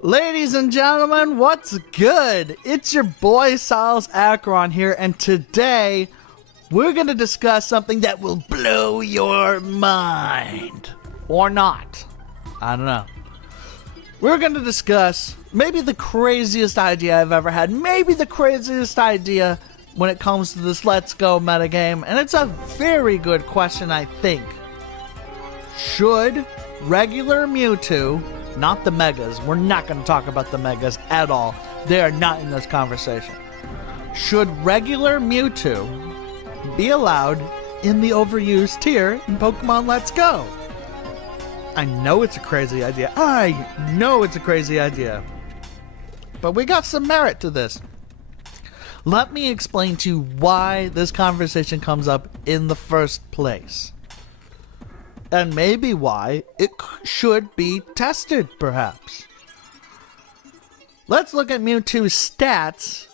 Ladies and gentlemen, what's good? It's your boy Silas Akron here, and today we're going to discuss something that will blow your mind. Or not. I don't know. We're going to discuss maybe the craziest idea I've ever had, maybe the craziest idea when it comes to this Let's Go metagame, and it's a very good question, I think. Should regular Mewtwo, not the Megas, we're not going to talk about the Megas at all, they are not in this conversation. Should regular Mewtwo be allowed in the overused tier in Pokemon Let's Go? I know it's a crazy idea. I know it's a crazy idea. But we got some merit to this. Let me explain to you why this conversation comes up in the first place. And maybe why it should be tested, perhaps. Let's look at Mewtwo's stats,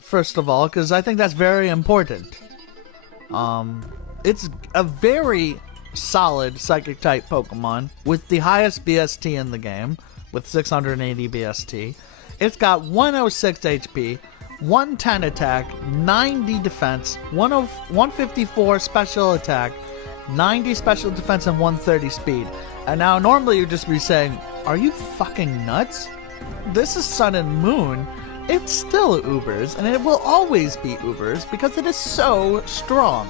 first of all, because I think that's very important. It's a very solid Psychic-type Pokemon with the highest BST in the game, with 680 BST. It's got 106 HP, 110 attack, 90 defense, 154 special attack, 90 special defense, and 130 speed. And now normally you'd just be saying, are you fucking nuts? This is Sun and Moon. It's still Ubers, and it will always be Ubers because it is so strong.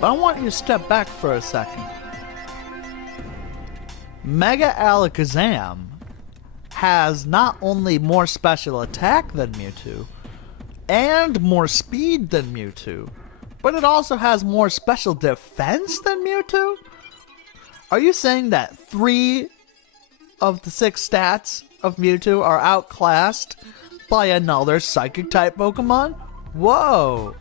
But I want you to step back for a second. Mega Alakazam has not only more special attack than Mewtwo, and more speed than Mewtwo, but it also has more special defense than Mewtwo? Are you saying that 3 of the 6 stats of Mewtwo are outclassed by another Psychic-type Pokemon? Whoa!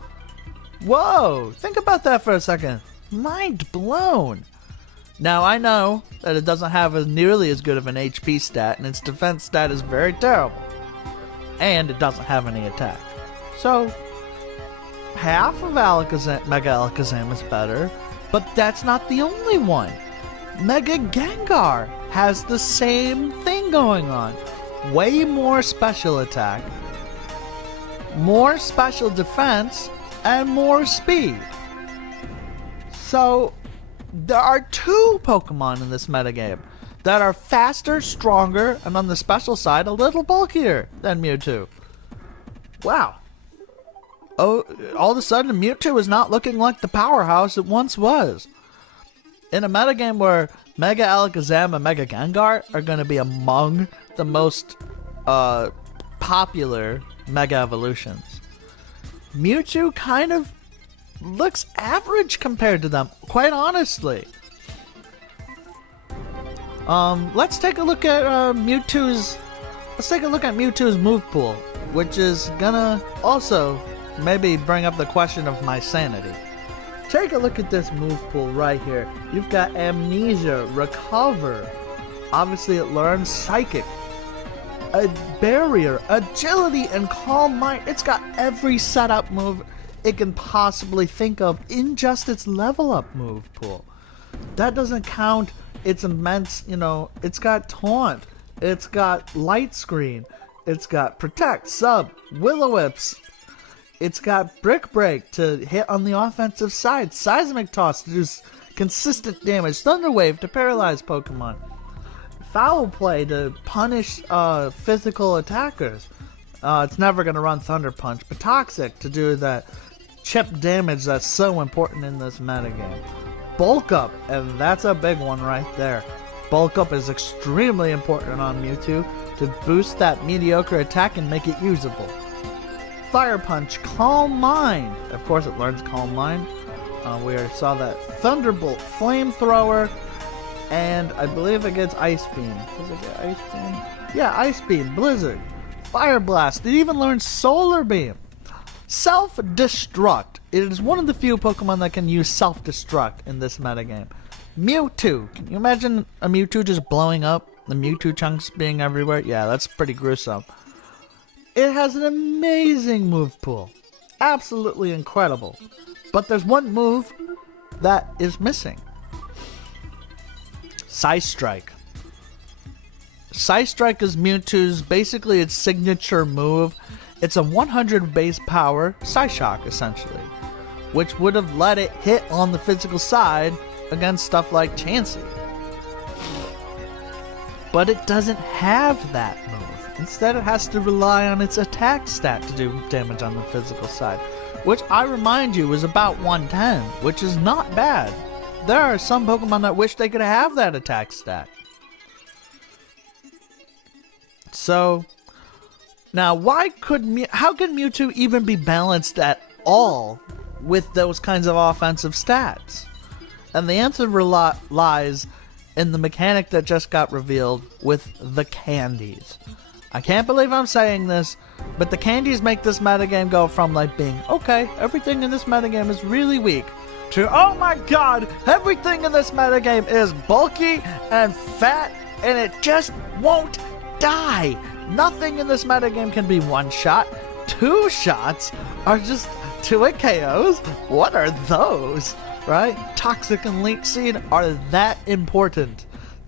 Whoa! Think about that for a second. Mind blown! Now, I know that it doesn't have nearly as good of an HP stat, and its defense stat is very terrible. And it doesn't have any attack. So, half of Mega Alakazam is better, but that's not the only one. Mega Gengar has the same thing going on. Way more special attack, more special defense, and more speed. So, there are 2 Pokemon in this metagame that are faster, stronger, and on the special side, a little bulkier than Mewtwo. Wow. Oh, all of a sudden, Mewtwo is not looking like the powerhouse it once was. In a metagame where Mega Alakazam and Mega Gengar are going to be among the most popular Mega Evolutions, Mewtwo kind of looks average compared to them, quite honestly. Let's take a look at Mewtwo's move pool, which is gonna also maybe bring up the question of my sanity. Take a look at this move pool right here. You've got Amnesia, Recover. Obviously it learns Psychic, a Barrier, Agility, and Calm Mind. It's got every setup move it can possibly think of in just its level up move pool. That doesn't count its immense, it's got Taunt, it's got Light Screen, it's got Protect, Sub, Will-O-Wisp, it's got Brick Break to hit on the offensive side, Seismic Toss to do consistent damage, Thunder Wave to paralyze Pokemon, Foul Play to punish physical attackers. It's never going to run Thunder Punch, but Toxic to do that chip damage that's so important in this metagame. Bulk Up, and that's a big one right there. Bulk Up is extremely important on Mewtwo to boost that mediocre attack and make it usable. Fire Punch, Calm Mind. Of course it learns Calm Mind. We already saw that. Thunderbolt, Flamethrower, and I believe it gets Ice Beam. Does it get Ice Beam? Yeah, Ice Beam, Blizzard, Fire Blast. It even learns Solar Beam. Self-Destruct. It is one of the few Pokemon that can use Self-Destruct in this metagame. Mewtwo. Can you imagine a Mewtwo just blowing up? The Mewtwo chunks being everywhere? Yeah, that's pretty gruesome. It has an amazing move pool. Absolutely incredible. But there's one move that is missing. Psy Strike. Psystrike is Mewtwo's basically its signature move. It's a 100 base power Psyshock, essentially, which would have let it hit on the physical side against stuff like Chansey. But it doesn't have that move. Instead, it has to rely on its attack stat to do damage on the physical side, which I remind you is about 110, which is not bad. There are some Pokemon that wish they could have that attack stat. So, now how could Mewtwo even be balanced at all with those kinds of offensive stats? And the answer lies in the mechanic that just got revealed with the candies. I can't believe I'm saying this, but the candies make this metagame go from like being, okay, everything in this metagame is really weak, to, oh my god, everything in this metagame is bulky and fat, and it just won't die. Nothing in this metagame can be one shot. 2 shots are just 2-hit KOs. What are those? Right? Toxic and Leech Seed are that important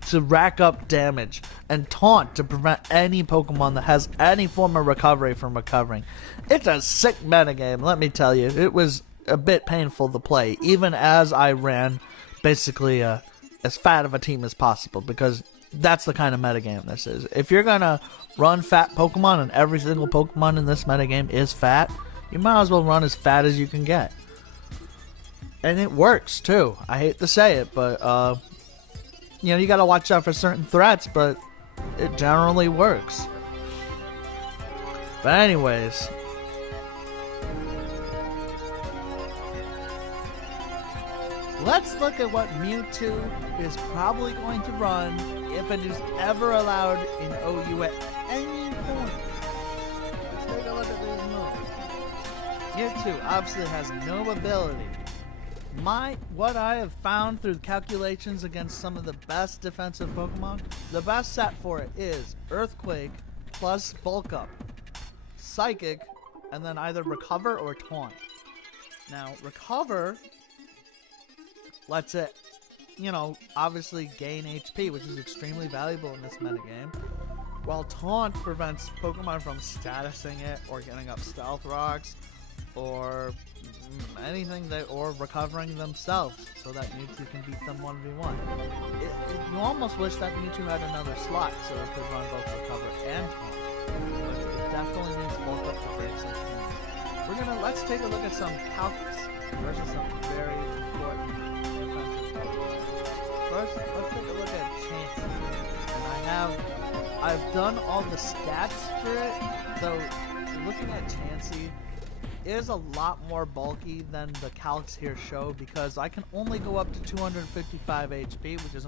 to rack up damage, and Taunt to prevent any Pokemon that has any form of recovery from recovering. It's a sick metagame, let me tell you. It was a bit painful to play, even as I ran basically as fat of a team as possible, because that's the kind of metagame this is. If you're gonna run fat Pokemon and every single Pokemon in this metagame is fat, you might as well run as fat as you can get. And it works too. I hate to say it, but you know, you gotta watch out for certain threats, but it generally works. But anyways, let's look at what Mewtwo is probably going to run if it is ever allowed in OU at any point. Let's take a look at these moves. Mewtwo obviously has no ability. What I have found through calculations against some of the best defensive Pokemon, the best set for it is Earthquake plus Bulk Up, Psychic, and then either Recover or Taunt. Now, Recover lets it, you know, obviously gain HP, which is extremely valuable in this metagame, while Taunt prevents Pokemon from statusing it or getting up Stealth Rocks or anything or recovering themselves so that Mewtwo can beat them 1v1. You almost wish that Mewtwo had another slot so it could run both Recover and Taunt, but it definitely needs Bulk Up to break some things. Let's take a look at some calculus versus some very important defensive Pokemon. First, let's take a look at Chansey. And I've done all the stats for it, though looking at Chansey is a lot more bulky than the calcs here show, because I can only go up to 255 HP, which is,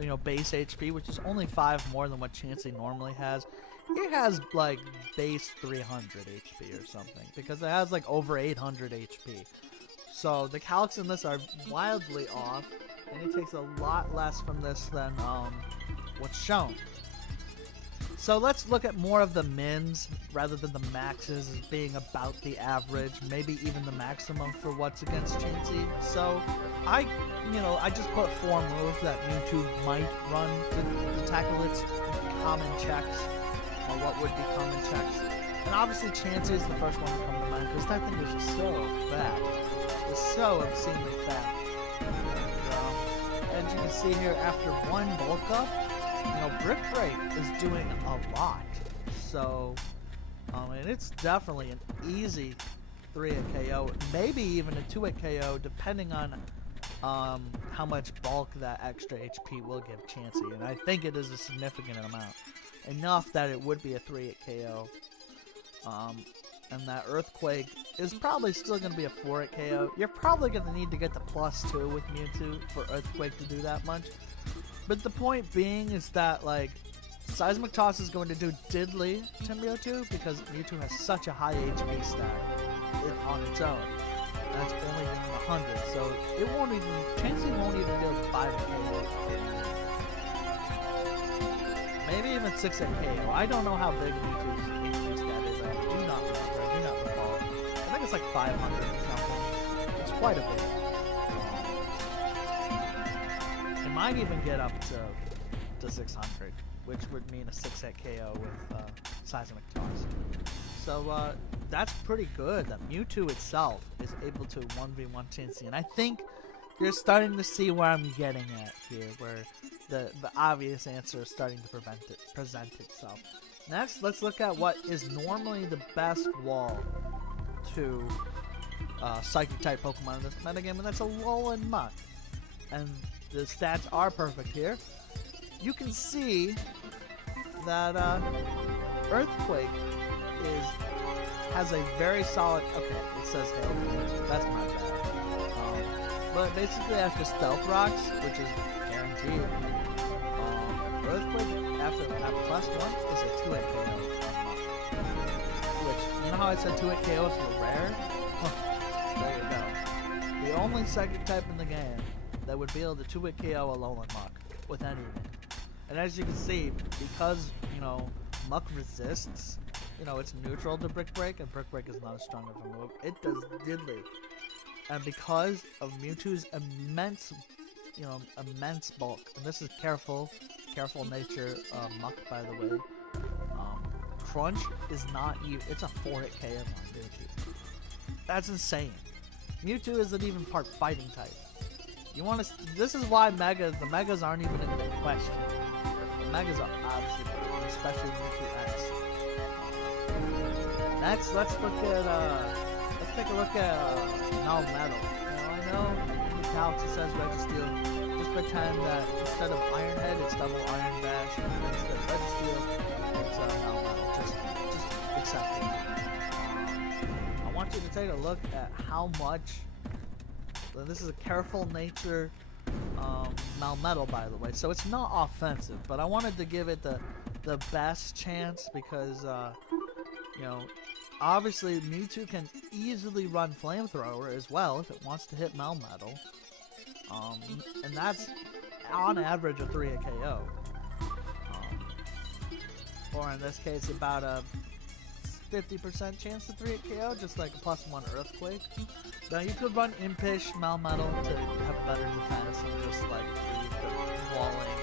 you know, base HP, which is only 5 more than what Chansey normally has. It has like base 300 HP or something, because it has like over 800 HP. So the calcs in this are wildly off, and it takes a lot less from this than what's shown. So let's look at more of the mins rather than the maxes as being about the average, maybe even the maximum for what's against Chansey. So I just put 4 moves that Mewtwo might run to tackle its common checks, or what would be common checks. And obviously Chansey is the first one to come to mind, because that thing was just so fat. It was so obscenely fat. And as you can see here, after 1 bulk up, you know, Brick Break is doing a lot. So, and it's definitely an easy 3-hit KO, maybe even a 2-hit KO, depending on how much bulk that extra HP will give Chansey. And I think it is a significant amount. Enough that it would be a 3-hit KO. And that Earthquake is probably still going to be a 4-hit KO. You're probably going to need to get the +2 with Mewtwo for Earthquake to do that much. But the point being is that, like, Seismic Toss is going to do diddly to Mewtwo, because Mewtwo has such a high HP stat on its own. And it's only doing 100, so it won't even, Chansey won't even be able to 5-hit KO. Maybe even 6-hit KO. I don't know how big Mewtwo's HP stat is. I do not remember. I do not recall. I think it's like 500 or something. It's quite a bit. It might even get up to 600. which would mean a 6-hit KO with Seismic Toss. So that's pretty good that Mewtwo itself is able to 1v1 Chansey, and I think you're starting to see where I'm getting at here, where the obvious answer is starting to present itself. Next, let's look at what is normally the best wall to Psychic-type Pokemon in this metagame, and that's a Alolan Muck. And the stats are perfect here. You can see that Earthquake has a very solid. Okay, it says Hail Damage. That's my bad. But basically, after Stealth Rocks, which is guaranteed, Earthquake after +1 is a 2-hit KO. Which, you know how I said 2-hit KOs were rare? There you go. The only Psychic type in the game that would be able to 2-hit KO a Alolan Muck with anything. And as you can see, because, you know, Muck resists, you know, it's neutral to Brick Break, and Brick Break is not as strong of a move, it does diddly. And because of Mewtwo's immense, you know, immense bulk, and this is careful nature Muck, by the way, Crunch is not even, it's a 4-hit KO on Mewtwo. That's insane. Mewtwo isn't even part fighting type. You want to, this is why the Megas aren't even in the question. The Megas are obviously good, especially Mewtwo X. Next, let's take a look at Melmetal. Now, I know in the calcs it says Registeel. Just pretend that instead of Iron Head, it's double Iron Bash. Instead of Registeel, it's Melmetal. Just accept it. I want you to take a look at how much. This is a careful nature Melmetal, by the way, so it's not offensive, but I wanted to give it the best chance because you know, obviously Mewtwo can easily run Flamethrower as well if it wants to hit Melmetal, and that's on average a 3-hit KO, or in this case about a 50% chance to 3-hit KO, just like a +1 Earthquake. Now you could run Impish Melmetal to have better defense and just like leave the walling,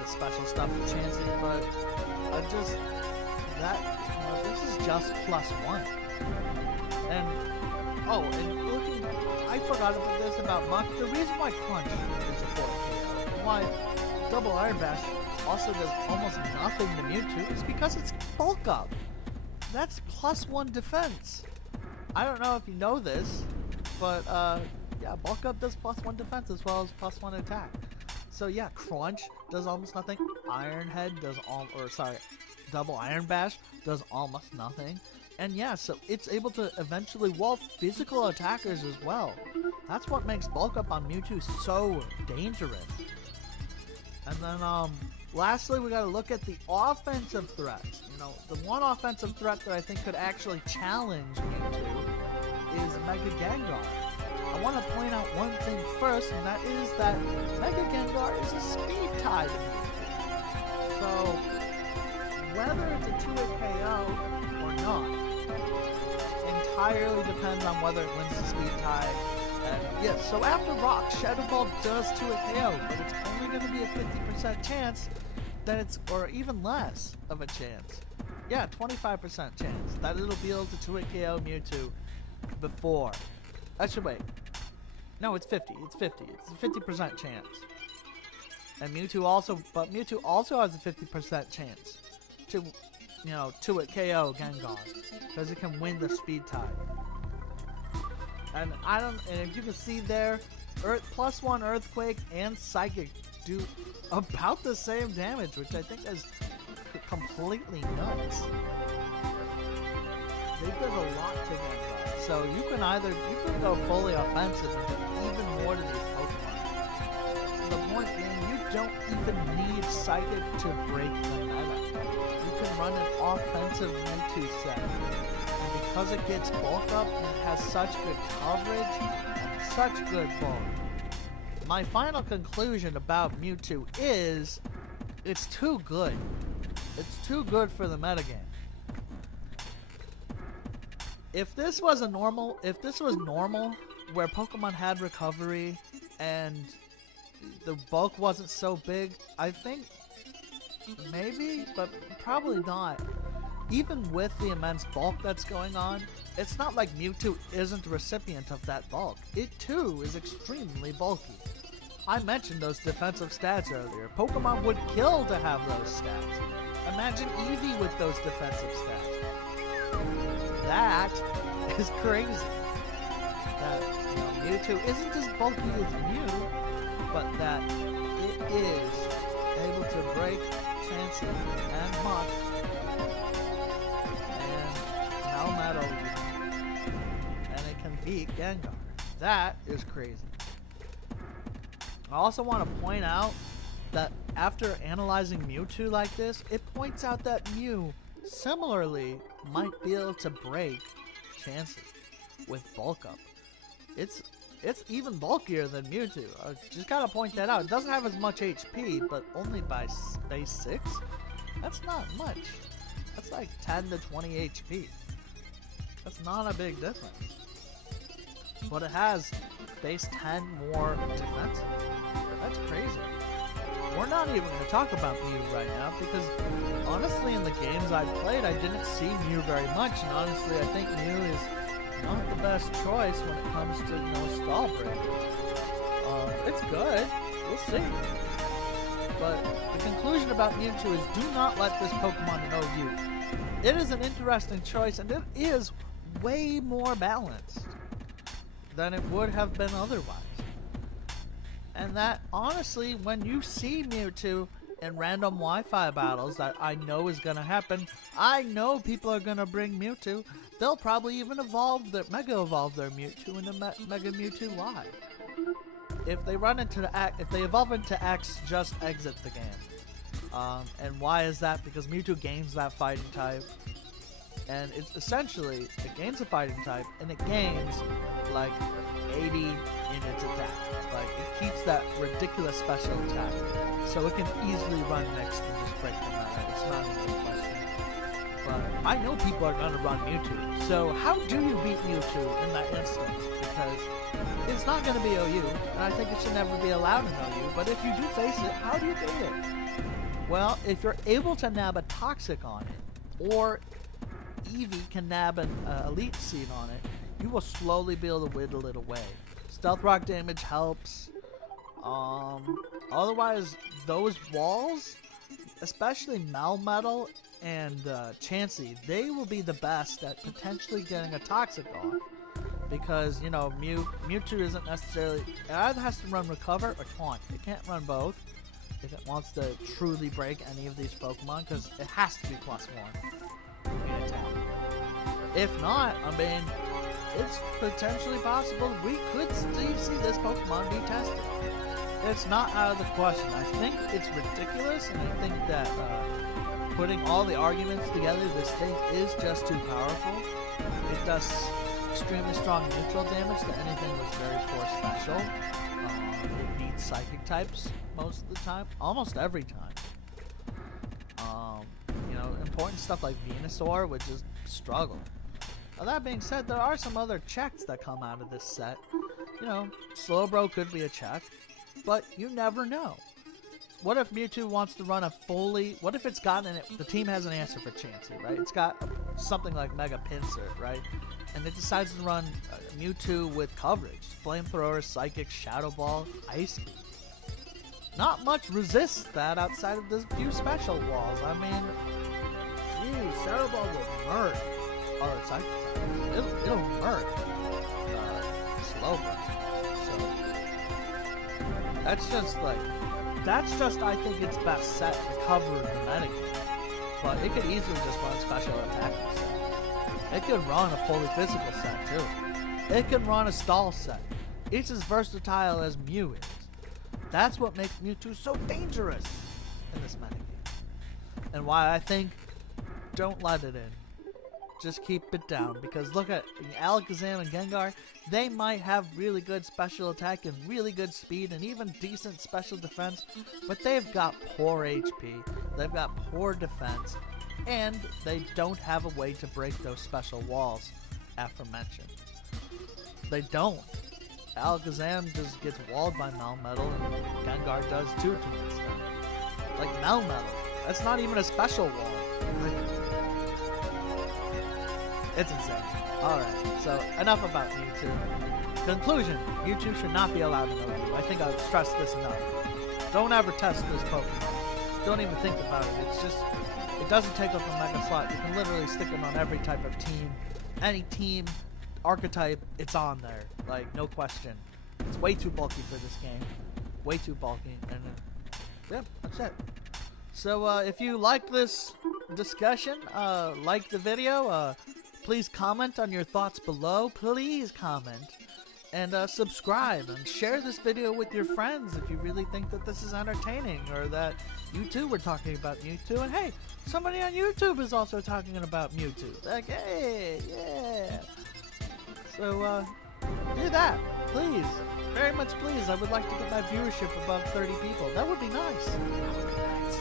the special stuff to Chansey, but just that, you know, this is just +1. And and looking, I forgot about this about Muck. The reason why Crunch is a 4-hit KO, why Double Iron Bash also does almost nothing to Mewtwo, is because it's Bulk Up. That's +1 defense. I don't know if you know this, but yeah, Bulk Up does +1 defense as well as +1 attack. So yeah, Crunch does almost nothing. Iron Head does Double Iron Bash does almost nothing. And yeah, so it's able to eventually wall physical attackers as well. That's what makes Bulk Up on Mewtwo so dangerous. And then lastly, we gotta look at the offensive threats. You know, the one offensive threat that I think could actually challenge Mewtwo is Mega Gengar. I want to point out one thing first, and that is that Mega Gengar is a speed tie to Mewtwo. So, whether it's a 2-hit KO or not, entirely depends on whether it wins the speed tie. And yes, so after Rock, Shadow Ball does 2-hit KO, but it's only going to be a 50% chance that it's, or even less of a chance. Yeah, 25% chance that it'll be able to 2-hit KO Mewtwo before. Actually, wait. No, it's 50. It's 50. It's a 50% chance. And Mewtwo also has a 50% chance to, you know, 2-hit KO Gengar because it can win the speed tie. And if you can see there, +1 Earthquake and Psychic do about the same damage, which I think is completely nuts. They did a lot to Gengar. So you can go fully offensive and do even more to these Pokemon. The point being, you don't even need Psychic to break the meta. You can run an offensive Mewtwo set. And because it gets Bulk Up and it has such good coverage and such good bulk, my final conclusion about Mewtwo is it's too good. It's too good for the metagame. If this was normal, where Pokemon had recovery and the bulk wasn't so big, I think Maybe, but probably not. Even with the immense bulk that's going on, it's not like Mewtwo isn't the recipient of that bulk. It too is extremely bulky. I mentioned those defensive stats earlier. Pokemon would kill to have those stats. Imagine Eevee with those defensive stats. That is crazy. That Mewtwo isn't as bulky as Mew, but that it is able to break Chansey and Mach and Melmetal, and it can beat Gengar. That is crazy. I also want to point out that after analyzing Mewtwo like this, it points out that Mew similarly might be able to break Chansey with bulk up. It's even bulkier than Mewtwo. I just gotta point that out. It doesn't have as much HP, but only by base 6? That's not much. That's like 10 to 20 HP. That's not a big difference. But it has base 10 more defense. That's crazy. We're not even going to talk about Mew right now because honestly in the games I've played I didn't see Mew very much, and honestly I think Mew is not the best choice when it comes to stall break. It's good. We'll see. But the conclusion about Mewtwo is do not let this Pokemon know you. It is an interesting choice and it is way more balanced than it would have been otherwise. And that honestly, when you see Mewtwo in random Wi-Fi battles that I know is going to happen, I know people are going to bring Mewtwo. They'll probably even Mega Evolve their Mewtwo into Mega Mewtwo Live. If they evolve into X, just exit the game. And why is that? Because Mewtwo gains that fighting type. And it's essentially, it gains a fighting type, and it gains like 80 in its attack. Like, it keeps that ridiculous special attack. So it can easily run next and just break them out. It's not even a question. But I know people are going to run Mewtwo. So how do you beat Mewtwo in that instance? Because it's not going to be OU, and I think it should never be allowed in OU. But if you do face it, how do you beat it? Well, if you're able to nab a Toxic on it, or Eevee can nab an Elite Seed on it, you will slowly be able to whittle it away. Stealth Rock damage helps. Otherwise, those walls, especially Melmetal and Chansey, they will be the best at potentially getting a Toxic off. Because, Mewtwo isn't necessarily... It either has to run Recover or Taunt. It can't run both if it wants to truly break any of these Pokemon, because it has to be +1 in attack. If not, it's potentially possible we could see this Pokemon be tested. It's not out of the question. I think it's ridiculous, and I think that putting all the arguments together, this thing is just too powerful. It does extremely strong neutral damage to anything with very poor special. It beats Psychic types most of the time, almost every time. Important stuff like Venusaur would just struggle. Now that being said, there are some other checks that come out of this set. Slowbro could be a check, but you never know. What if Mewtwo wants to run what if it's gotten the team has an answer for Chansey, right? It's got something like Mega Pinsir, right? And it decides to run Mewtwo with coverage. Flamethrower, Psychic, Shadow Ball, Ice Beam. Not much resists that outside of the few special walls. Geez, Shadow Ball will murk other Psychic types. It'll murk Slowbro. So that's just I think its best set to cover the metagame. But it could easily just run special attacking set. It could run a fully physical set too. It can run a stall set. It's as versatile as Mew is. That's what makes Mewtwo so dangerous in this metagame. And why I think don't let it in. Just keep it down, because look at Alakazam and Gengar, they might have really good special attack and really good speed and even decent special defense, but they've got poor HP, they've got poor defense, and they don't have a way to break those special walls aforementioned. They don't. Alakazam just gets walled by Melmetal, and Gengar does too to an extent. Like Melmetal, That's not even a special wall. It's insane. Alright, so enough about Mewtwo. Conclusion, Mewtwo should not be allowed in OU. I think I've stressed this enough. Don't ever test this Pokemon. Don't even think about it. It's just, it doesn't take up a Mega slot. You can literally stick it on every type of team. Any team, archetype, it's on there. Like, no question. It's way too bulky for this game. Way too bulky. And yeah, that's it. So if you like this discussion, like the video, please comment on your thoughts below. Please comment. And subscribe and share this video with your friends if you really think that this is entertaining, or that you too were talking about Mewtwo. And hey, somebody on YouTube is also talking about Mewtwo. Like, hey, yeah. So do that, please. Very much please. I would like to get my viewership above 30 people. That would be nice. That would be nice.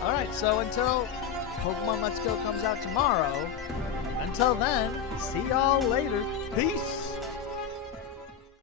Alright, so until Pokemon Let's Go comes out tomorrow, until then, see y'all later. Peace.